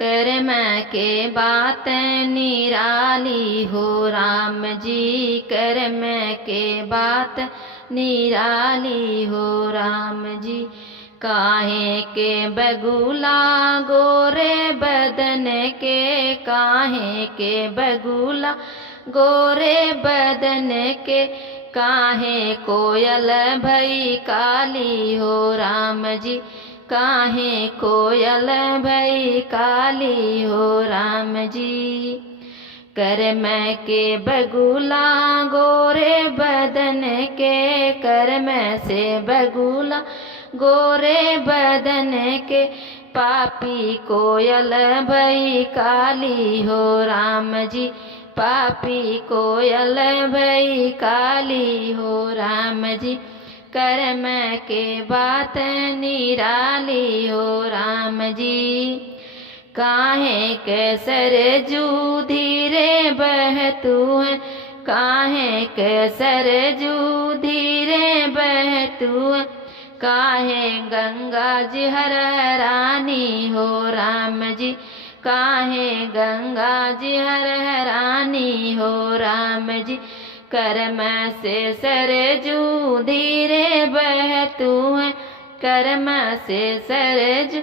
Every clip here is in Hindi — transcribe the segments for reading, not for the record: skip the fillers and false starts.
कर्म के बात निराली हो राम जी, कर्म के बात निराली हो राम जी। काहे के बगुला गोरे बदन के, काहे के बगुला गोरे बदन के, काहे कोयल भई काली हो राम जी, काहे कोयल भई काली हो राम जी। कर्म के बगुला गोरे बदन के, कर्म से बगुला गोरे बदन के, पापी कोयल भई काली हो राम जी, पापी कोयल भई काली हो राम जी। कर्म के बात निराली हो राम जी। काहे के सरजू धीरे बहतू है, काहे के सरजू धीरे बहतू है, काहे गंगा जी हर रानी हो राम जी, काहे गंगा जी हर रानी हो राम जी। कर्म से सरजू धीरे बहतू है, कर्म से सरजू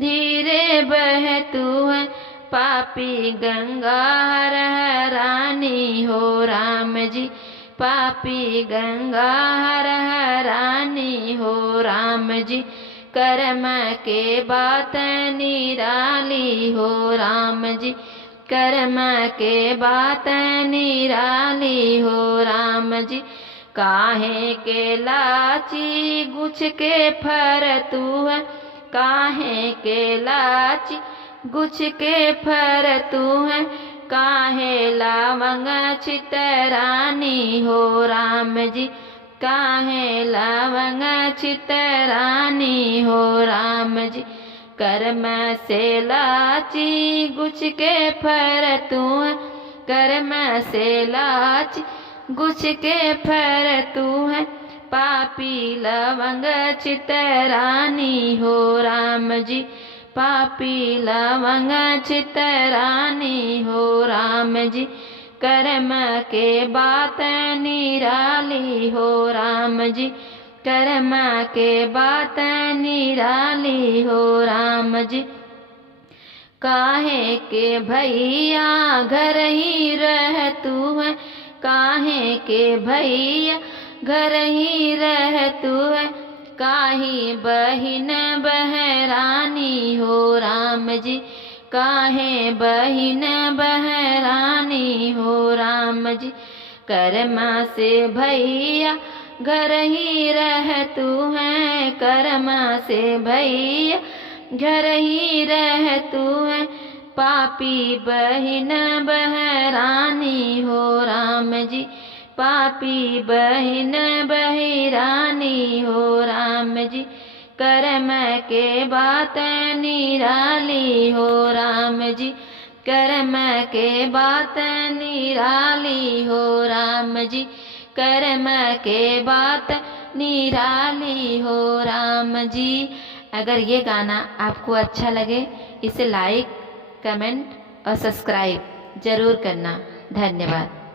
धीरे बहतू है, पापी गंगा हर रानी हो राम जी, पापी गंगा हर रानी हो राम जी। कर्म के बात निराली हो राम जी, कर्म के बात निराली हो राम जी। काहे के लाची गुछ के फरतू है, काहे के लाची गुछ के फरतू है, काहे लवंग चितरानी हो राम जी, काहे लवंग चितरानी हो राम जी। कर्म से लाची गुछ के फरतू है, कर्म से लाची गुछ के फरतू है, पापी लवंग चितरानी हो राम जी, पापी लवंग चितरानी हो राम जी। कर्म के बात निराली हो राम जी, कर्म के बात निराली हो राम जी। काहे के भैया घर ही रहतू है, काहे के भैया घर ही रहतू है, काहे बहिन बहरानी हो राम जी, काहे बहिन बहरानी हो राम जी। कर्म से भैया घर ही रहतू है, कर्म से भैया घर ही रहतू है, पापी बहिन बहरानी हो राम जी, पापी बहिन बहरानी हो राम जी। कर्म के बात निराली हो राम जी, कर्म के बात निराली हो राम जी, कर्म के बात निराली हो राम जी। अगर ये गाना आपको अच्छा लगे इसे लाइक, कमेंट और सब्सक्राइब जरूर करना। धन्यवाद।